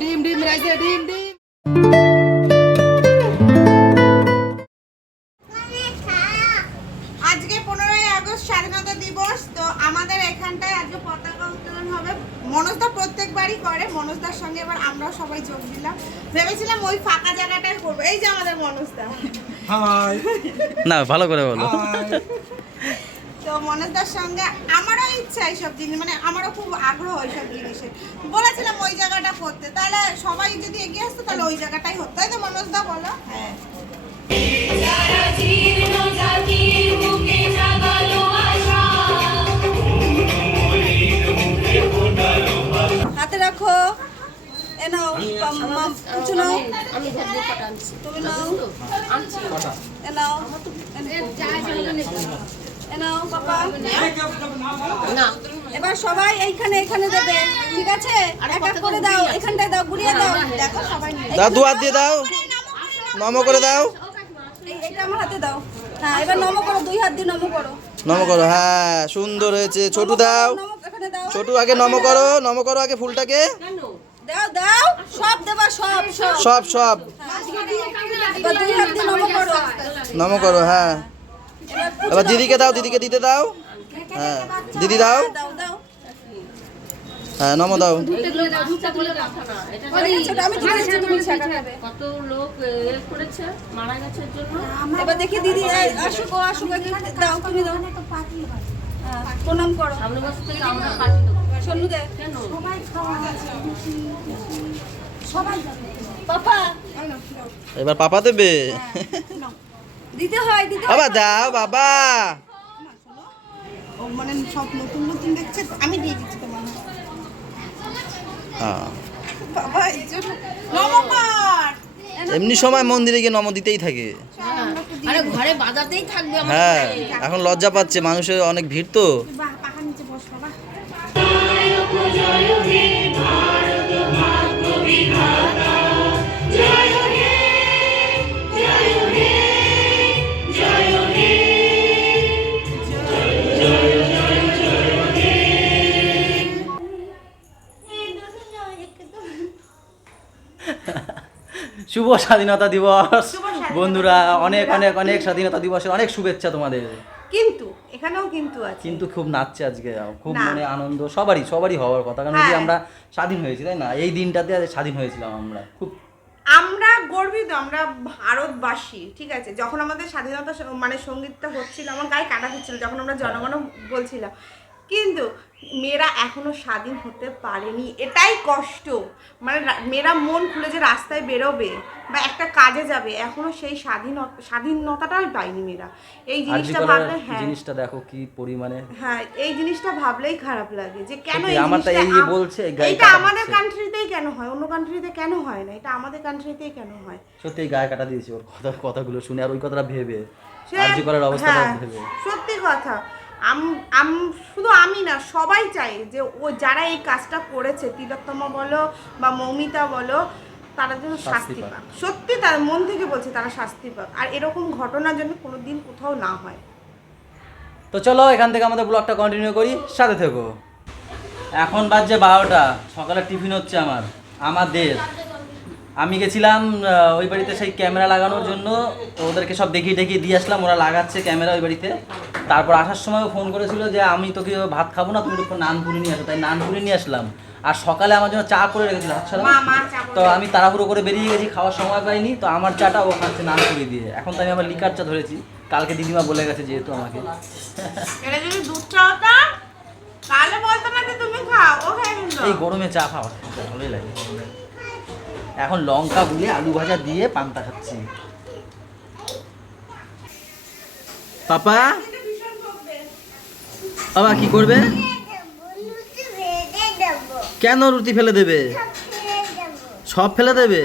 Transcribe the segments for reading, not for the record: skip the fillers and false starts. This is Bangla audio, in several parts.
ডিম ডিম রাইছে ডিম ডিম। আজকে 15ই আগস্ট স্বাধীনতা দিবস, তো আমাদের এখানটায় আজকে পতাকা উত্তোলন হবে। মনোজদা প্রত্যেকবারই করে, মনোজদার সঙ্গে এবার আমরাও সবাই যোগ দিলাম। ভেবেছিলাম ওই ফাঁকা জায়গাটায় করবো। এই যে আমাদের মনোজদা, হাই না ভালো করে বলো। তো মনোজদার সঙ্গে আমারও ইচ্ছা এইসব জিনিস, মানে আমারও খুব আগ্রহ এইসব জিনিসে। বলেছিলাম ওই জায়গাটা করতে, তাহলে সবাই যদি এগিয়ে আসতো তাহলে ওই জায়গাটাই হতো, তাই তো মনোজদা বলো? হ্যাঁ। হাতে রাখো, এ নাও, কিছু নাও, তুমি নাও, এ নাও, এ নাও বাবা। এবার সবাই এইখানে এইখানে দেবে, ঠিক আছে? এক এক করে দাও, এখানটায় দাও, গুড়িয়ে দাও। দেখো সবাই দাও, দু হাত দিয়ে দাও, নম করে দাও। এটা আমার হাতে দাও। হ্যাঁ, এবার নম করো, দুই হাত দিয়ে নম করো। নম করো, হ্যাঁ সুন্দর হয়েছে। ছোটু দাও, এখানে দাও। ছোটু আগে নম করো আগে ফুলটাকে। দাও দাও, সব দেবা, সব সব সব সব এবার দুই হাত দিয়ে নম করো। নম করো, হ্যাঁ। এবার দিদিকে দাও, দিদিকে দিতে দাও। হ্যাঁ দিদি দাও, দাও দাও। হ্যাঁ নম দাও। আমি ধরেছি, তুমি ছাকা খাবে। কত লোক করেছে মারা গেছে জন্য। এবার দেখি দিদি আসুক, ও আসুক, দাও তুমি দাও। হ্যাঁ, প্রণাম করো। সামনের বছর থেকে আমরা পার্টি দেবো। শোনো দে, কেন? পাপা এবার পাপা দেবে। দিতে হয়, দিতে হয়। বাবা দাও বাবা। ও মানে সব নতুন নতুন দেখছে, আমি দিয়ে দিচ্ছি তোমার। হ্যাঁ বাবা এই জন্য নমস্কার। এমনি সময় মন্দিরে গিয়ে নম দিতেই থাকে। আরে ঘরে বাজাতেই থাকবে আমার। হ্যাঁ এখন লজ্জা পাচ্ছে, মানুষের অনেক ভিড় তো। পাখার নিচে বস বাবা। শুভ স্বাধীনতা দিবস বন্ধুরা, অনেক অনেক অনেক স্বাধীনতা দিবসের অনেক শুভেচ্ছা তোমাদের। কিন্তু এখানেও কিন্তু আছে। কিন্তু খুব নাচছে আজকে, খুব না। মানে আনন্দ সবারই হওয়ার কথা, কারণ হ্যাঁ। যে আমরা স্বাধীন হয়েছি তাই না, এই দিনটাতে স্বাধীন হয়েছিলাম আমরা খুব। আমরা গর্বিত, আমরা ভারতবাসী, ঠিক আছে? যখন আমাদের স্বাধীনতা মানে সঙ্গীতটা হচ্ছিল, আমার গায়ে কাটা দিচ্ছিল যখন আমরা জনগণ বলছিলাম, কিন্তু মেয়েরা এখনো স্বাধীন হতে পারেনি, এটাই কষ্ট। মানে মেয়েরা মন খুলে যে রাস্তায় বেরোবে বা একটা কাজে যাবে, এখনো সেই স্বাধীনতাটাই পায়নি মেয়েরা। এই জিনিসটা ভাবলে, হ্যাঁ জিনিসটা দেখো কি পরিমাণে, হ্যাঁ এই জিনিসটা ভাবলেই খারাপ লাগে যে কেন সত্যি, এই আমারটা জিনিসটা এই যে বলছে, গায়ে এইটা কাটা আমাদের দিচ্ছে। কান্ট্রিতেই কেন হয়, অন্য কান্ট্রিতে কেন হয় না? এটা আমাদের কান্ট্রিতেই কেন হয়? সত্যি গায়ে কাটা দিয়েছি ওর কথাগুলো শুনে, আর ওই কথাটা ভেবে সে- আরজি করার অবস্থাটা হ্যাঁ, ভেবে। সত্যি কথা। শুধু আমি না, সবাই চাই যে ও যারা এই কাজটা করেছে, তিলোত্তমা বলো বা মৌমিতা বলো, তারা যেন শাস্তি শাস্তি পাক। পাক। সত্যি তার মন থেকে বলছে, তারা শাস্তি পাক, আর এরকম ঘটনা যেন কোনোদিন কোথাও না হয়। তো চলো এখান থেকে আমাদের ব্লগটা কন্টিনিউ করি, সাথে থেকো। এখন বাজছে 12টা, সকালে টিফিন হচ্ছে আমাদের। আমি গেছিলাম ওই বাড়িতে সেই ক্যামেরা লাগানোর জন্য, ওদেরকে সব দেখিয়ে দিয়ে আসলাম, ওরা লাগাচ্ছে ক্যামেরা ওই বাড়িতে। তারপর আসার সময় ফোন করেছিল যে আমি তোকে ভাত খাবো না, তুমি একটু নানপুরি নিয়ে আসো, তাই নানপুরি নিয়ে আসলাম। আর সকালে আমার জন্য চা করে রেখেছিল, তো আমি তাড়াহুড়ো করে বেরিয়ে গেছি, খাওয়ার সময় পাইনি, তো আমার চাটা ও খাচ্ছে নানপুরি দিয়ে। এখন তো আমি আবার লিকার চা ধরেছি, কালকে দিদিমা বলে গেছে যেহেতু আমাকে। এটা যদি দুধ চা হতো তাহলে বলতো না যে তুমি খাও, ও খেয়ে নিত। এই গরমে চা খাওয়া ভালোই লাগে। এখন লঙ্কা গুলে আলু ভাজা দিয়ে পান্তা খাচ্ছি। পাপা বাবা কি করবে? কেন রুটি ফেলে দেবে? সব ফেলে দেবে?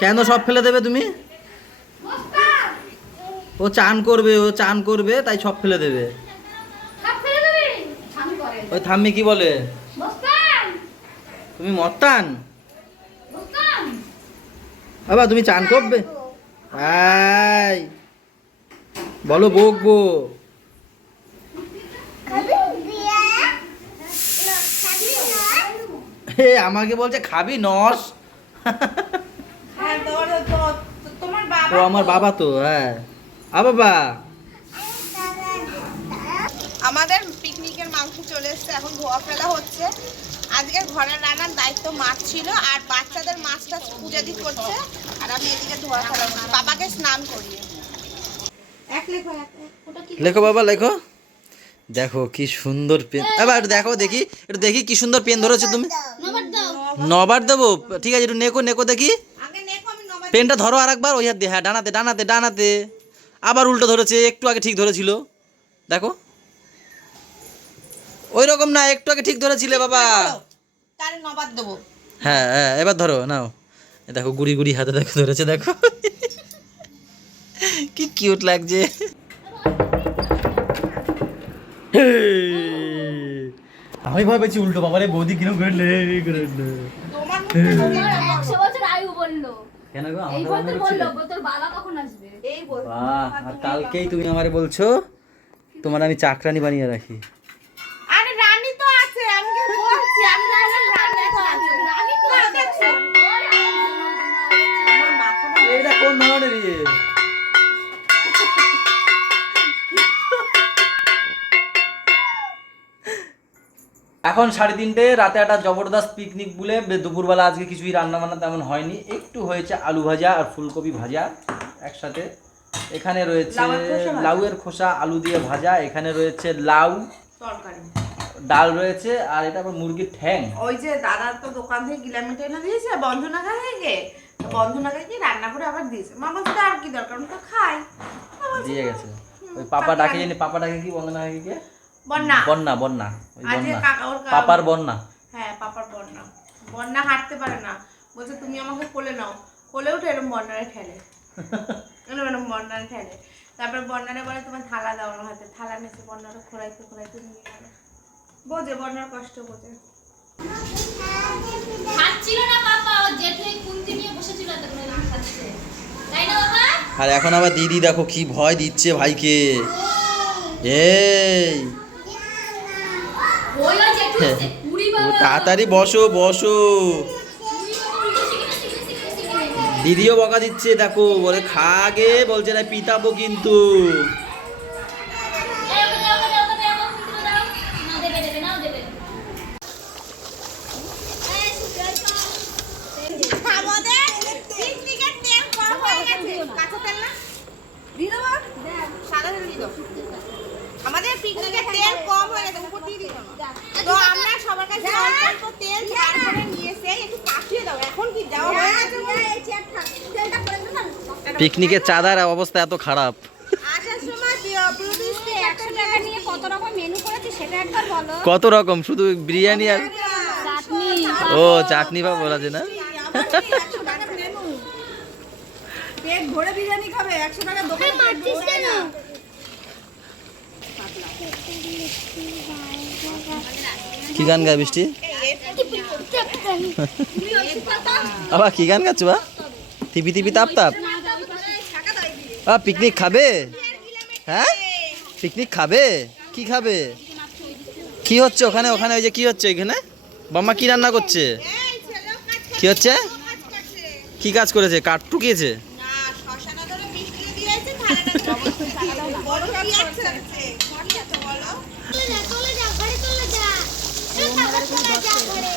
কেন সব ফেলে দেবে তুমি? ও চান করবে তাই সব ফেলে দেবে। ওই থাম্মি কি বলে? তুমি মস্তান বাবা, তুমি চান করবে? বলো বকবো। হে আমাকে বলছে খাবি নস। হ্যাঁ তোমার বাবা ও আমার বাবা তো, হ্যাঁ বাবা। আমাদের পিকনিকের মাংস চলে এসেছে, এখন ধোয়া ফেলা হচ্ছে। আজকে ঘরের রান্নার দায়িত্ব মাছ ছিল, আর বাচ্চাদের মাছটা পূজা দি করছে, আর আমি এদিকে ধোয়া ফেলা করছি বাবাকে স্নান করিয়ে। লেখো বাবা লেখো। দেখো কি সুন্দর পেন, এবার একটু দেখো দেখি, একটু দেখি কি সুন্দর পেন ধরেছো তুমি। নবার দেবো, ঠিক আছে, একটু নেকো নেকো দেখি। আগে নেকো, আমি নবাব। পেনটা ধরো আর একবার, ওই হাত দিয়ে, হ্যাঁ ডানাতে ডানাতে ডানাতে। আবার উল্টো ধরেছে, একটু আগে ঠিক ধরেছিল দেখো। ওই রকম না, একটু আগে ঠিক ধরেছিলে বাবা। তারে নবাব দেবো। হ্যাঁ হ্যাঁ এবার ধরো নাও। দেখো গুড়ি গুড়ি হাতে দেখো ধরেছে, দেখো কি কিউট লাগছে। আমি ভাবেছি উল্টো, বাবারে বৌদি কিরম করলে। তোমার তোমার 100 বছর আয়ু বললো। কেন গো এই আমাকে বলতে বললো তোর বাবা কখন আসবে? এই বল। বাহ, আর কালকেই তুমি আমারে বলছো তোমার আমি চাকরানি বানিয়ে রাখি। আরে রানী তো আছে, আমি কি বলছি, আমি রানী তো আছে। রানী তো আছে। আমার মাথাটা এটা কোন ধরনের ইয়ে? এখন 3:30, রাতে একটা জবরদস্ত পিকনিক বলে দুপুরবেলা আজকে কিছুই রান্না বান্না তেমন হয়নি, একটু হয়েছে আলু ভাজা আর ফুলকপি ভাজা একসাথে। এখানে রয়েছে লাউয়ের খোসা আলু দিয়ে ভাজা, এখানে রয়েছে লাউ তরকারি, ডাল রয়েছে, আর এটা আবার মুরগির ঠ্যাং। ওই যে দাদা তো দোকান থেকে গিলামিটা এনে দিয়েছে বন্ধনাগা থেকে, বন্ধনাগা কি রান্না করে আবার দিয়েছে। মা বলছে আর কি দরকার, আমি তো খাই। দিয়ে গেছে। ওই পাপা ডাকে জানি, পাপা ডাকে কি বন্ধনা ডাকে কি? বন্যা বন্যা বন্যা, ওই আজকে বন্যা কাকা ওর পাপার বন্যা। হ্যাঁ পাপার বন্যা। বন্যা হাঁটতে পারে না, বলছে তুমি আমাকে কোলে নাও। কোলে উঠে এরকম বন্যারে ঠেলে, এরকম বন্যারে ঠেলে। তারপর বন্যারে বলে তোমার থালা দাও আমার হাতে। থালা নিয়েছে, বন্যারে খোলাইতে খোলাইতে নিয়ে গেল। বোঝে বন্যার কষ্ট বোঝে। খাচ্ছিল না বাবা, ও জেঠুই কুন্তি নিয়ে বসেছিল তখন ওই খাচ্ছে। তাই না বাবা? আর এখন আবার দিদি দেখো কি ভয় দিচ্ছে ভাইকে। এই ওই জেঠু পুরি ও বাবা। তাড়াতাড়ি বসো বসো। পুরি বাবা উল্টো শিখে। দিদিও বকা দিচ্ছে দেখো, বলে খা গে, বলছে না পিতাবো কিন্তু। আমাদের পিকনিকের তেল কম হয়ে গেছে। কাঁচা তেল না দিয়ে দেবো, সাদা তেল দিয়ে দেবো। আমাদের পিকনিকের তেল কম হয়ে গেছে, উপর দিয়ে দিই তো আমরা সবার কাছে অল্প অল্প তেল ঝাড় করে নিয়েছে, একটু কাটিয়ে দাও। এখন কি যাওয়া হয়ে গেছে বলে তেলটা করে দাও না। পিকনিকের চাঁদার অবস্থা এত খারাপ। আসার সময় প্রতিদিন 100 টাকা নিয়ে কত রকম মেনু করেছে সেটা একবার বলো। কত রকম, শুধু বিরিয়ানি আর চাটনি ও চাটনি বা বলা যায় না। পেট ভরে বিরিয়ানি খাবে, 100 টাকা দোকানে মারছিস কেন? কি গান গায় বৃষ্টি? আবার কি গান গাচ্ছ বা? তিপি তিপি তাপ তাপ। পিকনিক খাবে? হ্যাঁ পিকনিক খাবে? কি খাবে? কি হচ্ছে ওখানে? ওখানে ওই যে কি হচ্ছে এখানে? বাম্মা কি রান্না করছে? কি হচ্ছে? কি কাজ করেছে? কাঠ টুকিয়েছে? না শশানা ধরে মিষ্টি দিয়েছে, থালাটা বড় কি আছে? বলো চলে যা ঘরে চলে যা চলে যা ঘরে।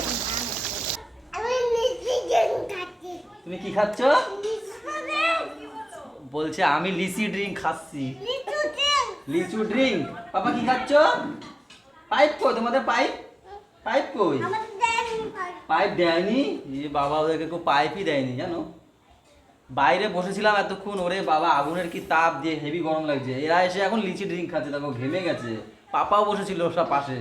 আমি মিষ্টি গেম খাচ্ছি। তুমি কি খাচ্ছ? বলছে আমি লিচি ড্রিঙ্ক খাচ্ছি। লিচু ড্রিঙ্ক। পাপা কি খাচ্ছ? পাইপ কই তোমাদের? পাইপ পাইপ কই? পাইপ দেয়নি? এ বাবা, ওদেরকে কেউ পাইপই দেয়নি জানো। বাইরে বসেছিলাম এতক্ষণ, ওরে বাবা আগুনের কি তাপ দিয়ে হেভি গরম লাগছে। এরা এসে এখন লিচি ড্রিঙ্ক খাচ্ছে, দেখো ঘেমে গেছে। পাপাও বসেছিল সব পাশে।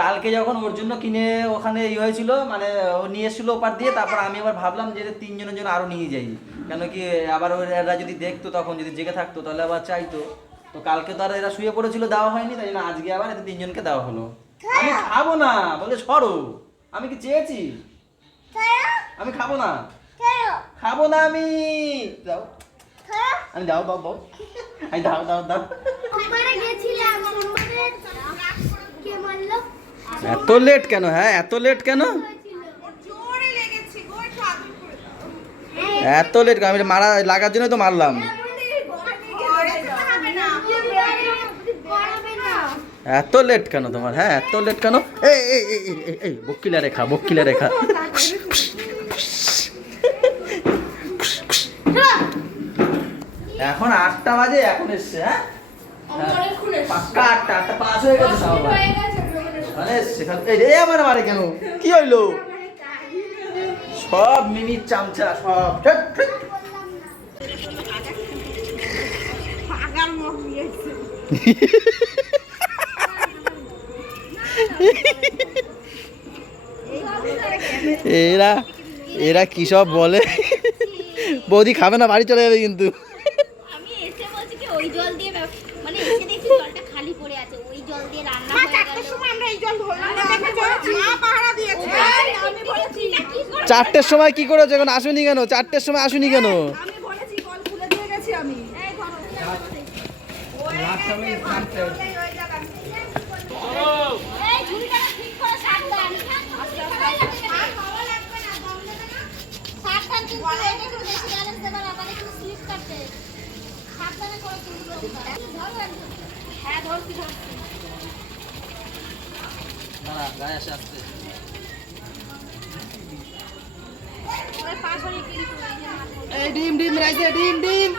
কালকে যখন ওর জন্য কিনে ওখানে হয়েছিল, মানে ও নিয়ে এসেছিল ওপার দিয়ে, তারপর আমি আবার ভাবলাম যে 3 জনের জন্য আরো নিয়ে যাই, কেন কি আবার এরা যদি দেখতো, তখন যদি জেগে থাকতো তাহলে আবার চাইতো। তো কালকে তো আর এরা শুয়ে পড়েছিল, দেওয়া হয়নি, তাই জন্য আজকে আবার এতে 3 জনকে দেওয়া হলো। আমি খাবো না বলে সরো। আমি কি চেয়েছি? আমি খাবো না, খাবো না আমি। দাও আমি দাও দাও দাও আমি দাও দাও দাও সোমবারে গেছিলাম, সোমবারে কে মারলো? এত লেট কেন? হ্যাঁ এত লেট কেন? জোরে লেগেছে গো, একটু আদর করে দাও। এত লেট আমি মারা লাগার জন্য তো মারলাম। হবে না। গরমে না। এত লেট কেন তোমার? হ্যাঁ এত লেট কেন? এই এই এই এই, এই এই বকিলা রেখা, বকিলা রেখা। এখন 8টা বাজে, এখন এসছে। হ্যাঁ পাক্কা 8টা, 8টা 5 হয়ে গেছে তাও আবার। মানে সেখানে এই রে আমার মারে কেন? কি হইলো? সব মিমির চামচা সব। ধ্যাৎ, ধ্যাৎ। পাগার মুখ দিয়েছে। এরা এরা কি সব বলে? বৌদি খাবে না, বাড়ি চলে যাবে কিন্তু। আমি এসে বলছি কি ওই জল দিয়ে মানে এসে দেখছি জলটা খালি পড়ে আছে, ওই জল দিয়ে রান্না মা হয়ে গেল। 4টার সময় আমরা এই জল ধরলাম না, দেখেছো? মা পাহারা দিয়েছে। আমি বলেছি না কি করে 4টের সময় কি করেছো? এখন আসুনি কেন? 4টের সময় আসুনি কেন? আমি বলেছি কল খুলে দিয়ে গেছি আমি। এই ধরো। এই ঝুড়িটা ঠিক করে সাবধান। সাবধান কিন্তু এটা একটু বেশি ব্যালেন্স দেবার আবার একটু স্লিপ কাটে। সাবধানে করে তুলতে হবে। ধরো একদম। হ্যাঁ ধরছি ধরছি। দাঁড়া, গায়ে আসে আসতে। ওই পাশে কিন্তু এই যে মাছ। এই ডিম ডিম রাইছে, ডিম ডিম।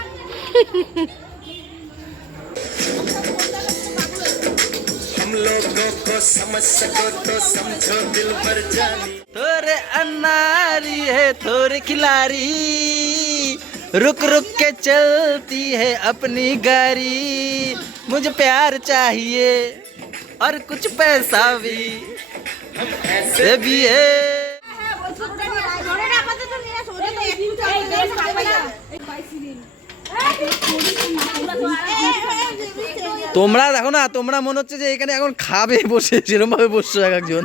हम लोगों को समझ सको तो समझो दिल भर जानी। थोड़े अनारी है थोड़े खिलाड़ी, रुक रुक के चलती है अपनी गाड़ी, मुझे प्यार चाहिए और कुछ पैसा भी ऐसे भी है। তোমরা দেখো না, তোমরা মনে হচ্ছে যে এখানে এখন খাবে বসে, সেরকম ভাবে বসছো এক একজন।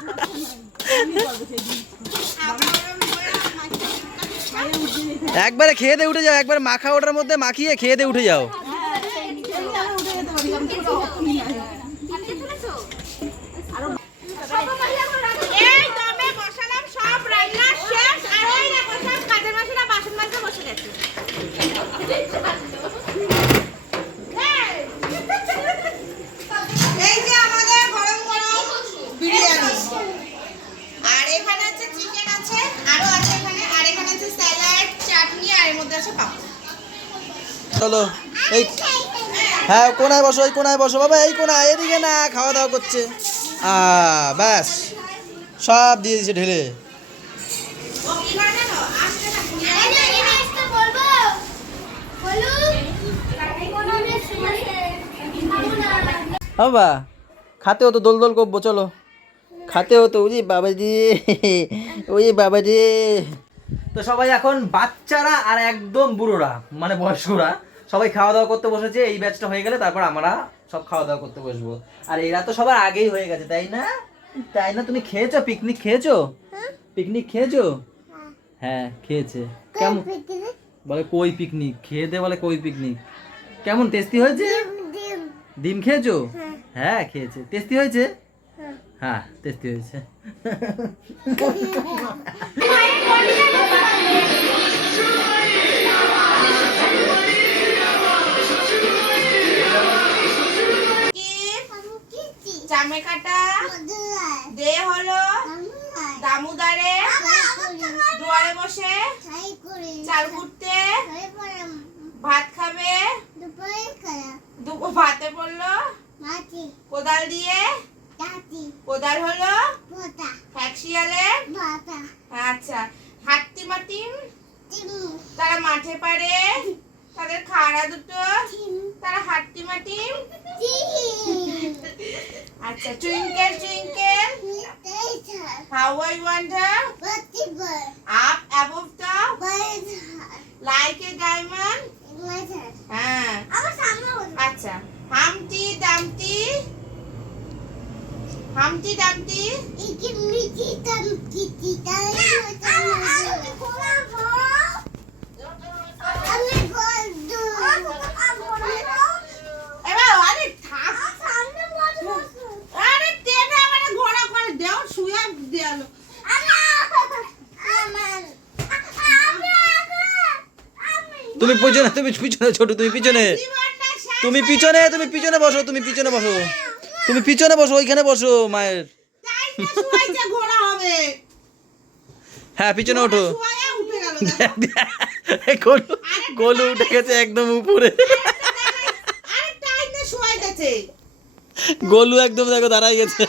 একবারে খেয়ে দিয়ে উঠে যাও, একবারে মাখা ওটার মধ্যে মাখিয়ে খেয়ে দিয়ে উঠে যাও। এই দমে বসালাম, সব রান্না শেষ, আর ওই দেখো সব কাজের মাসিরা বাসন মাজতে বসে গেছে। এই যে আমাদের গরম গরম বিরিয়ানি, আর এখানে আছে চিকেন আছে, আরো আছে এখানে, আর এখানে আছে স্যালাড, চাটনি, আর এর মধ্যে আছে পাপড়। চলো এই, হ্যাঁ কোনায় বসো, এই কোনায় বসো বাবা, এই কোনায়, এদিকে না, খাওয়া দাওয়া করছে। ব্যাস সব দিয়ে দিয়েছে ঢেলে। ও কি করে জানো? আসছে না বাবা খাতে হতো, দোল দোল করবো, চলো খাতে হতো। ওই বাবাজি, ওই বাবাজি। তো সবাই এখন বাচ্চারা আর একদম বুড়োরা মানে বয়স্করা সবাই খাওয়া দাওয়া করতে বসেছে। এই ব্যাচটা হয়ে গেলে তারপর আমরা সব খাওয়া দাওয়া করতে বসবো। আর এরা তো সবার আগেই হয়ে গেছে, তাই না? তাই না? তুমি খেয়েছো? পিকনিক খেয়েছো? পিকনিক খেয়েছো? হ্যাঁ খেয়েছে। কেমন বলে কই পিকনিক? খেয়ে দে বলে কই পিকনিক। কেমন টেস্টি হয়েছে? ডিম খেয়েছো? হ্যাঁ খেয়েছে। টেস্টি হয়েছে? হ্যাঁ টেস্টি হয়েছে। জামে কাটা দে হলো দামুদারে দুয়ারে বসে চাল কুটতে ভাত খাবে, দুপুর ভাতে পড়লো কোদাল দিয়ে, কোদাল হলো ফ্যাক্সিয়ালে। আচ্ছা হাট্টি মাটিম তারা মাঠে পারে, তাদের খাড়া দুটো তারা হাট্টি মাটিম। আচ্ছা twinkle twinkle how I wonder up above the like a diamond। হ্যাঁ আচ্ছা হামটি ডামটি, হামটি ডামটি আমি তুমি পিছনে, তুমি পিছনে ছোট, তুমি পিছনে, তুমি পিছনে, তুমি পিছনে বসো, তুমি পিছনে বসো, তুমি পিছনে বসো, ওইখানে বসো মায়ের। ঘোড়া হবে হ্যাঁ পিছনে ওঠো। শুয়ায়া উঠে গেল গোলু গোলু উঠে গেছে একদম উপরে। আরে টাইম না শুয়াইতেছে গোলু একদম দেখো দাঁড়াই গেছে।